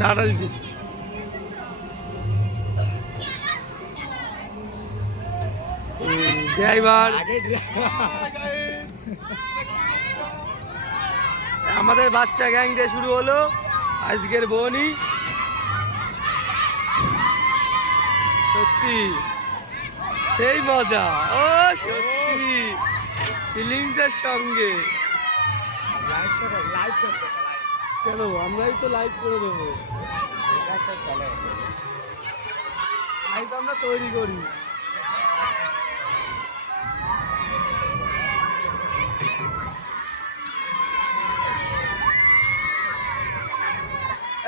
Tata দিদি। Driver আমাদের বাচ্চা গ্যাং দিয়ে শুরু হলো আজকের বনি। সত্যি সেই মজা, ও সত্যি ফিলিংসের সঙ্গে। কেন আমরাই তো লাইভ করে দেবো, লাইভ আমরা তৈরি করি।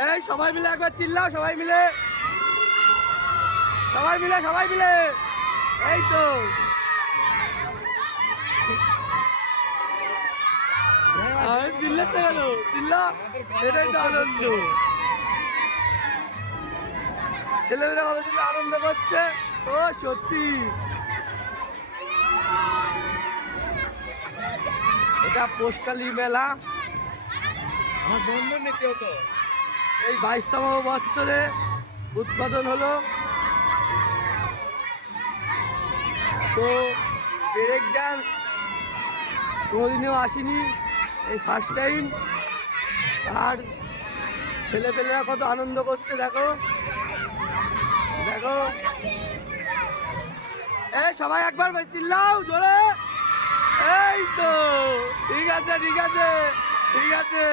এই সবাই মিলে একবার চিল্লাও, সবাই মিলে সবাই মিলে সবাই মিলে, এই তো চিল্লাতে গেল, চিল্লা, এটাই তো আনন্দ। ছেলেমেয়েরা কত সুন্দর আনন্দ করছে, ও সত্যি। এটা পোষকালী মেলা, আমার বন্ধু নিতে হতো। এই 22তম বছরে উদ্বোধন হলো। তো ব্রেক ডান্স কোনোদিনও আসেনি, এই ফার্স্ট টাইম। আর ছেলেপেলেরা কত আনন্দ করছে দেখো দেখো। এই সবাই একবার চিল্লাও জোরে, এই তো ঠিক আছে ঠিক আছে ঠিক আছে।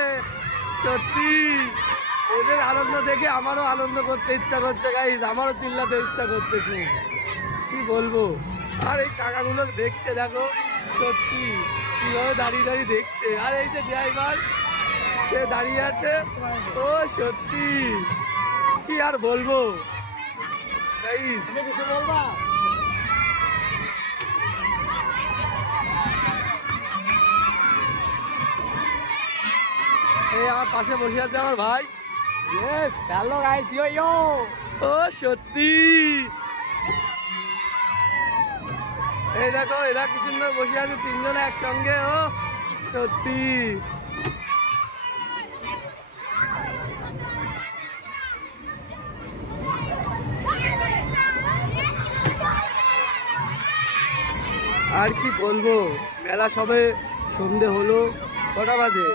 সত্যি এদের আনন্দ দেখে আমারও আনন্দ করতে ইচ্ছা করছে গাইস, আমারও চিল্লাতে ইচ্ছা করছে খুব, কি বলবো। আর এই কাকাগুলো দেখছে দেখো, সত্যি কিভাবে দাঁড়িয়ে দাঁড়িয়ে দেখছে। আর এই যে ড্রাইভার, সে দাঁড়িয়ে আছে, ও সত্যি কি আর বলবো গাইস। কিছু বলবা? এই আমার পাশে বসে আছে আমার ভাই। ইয়েস, হ্যালো গাইস, ইয়ো ইয়ো। ও সত্যি এই দেখো এরা কি সুন্দর বসে আছে তিনজনে একসঙ্গে, ও সত্যি। আর কি বলবো, মেলা সবে সন্ধে হলো, কটা বাজে?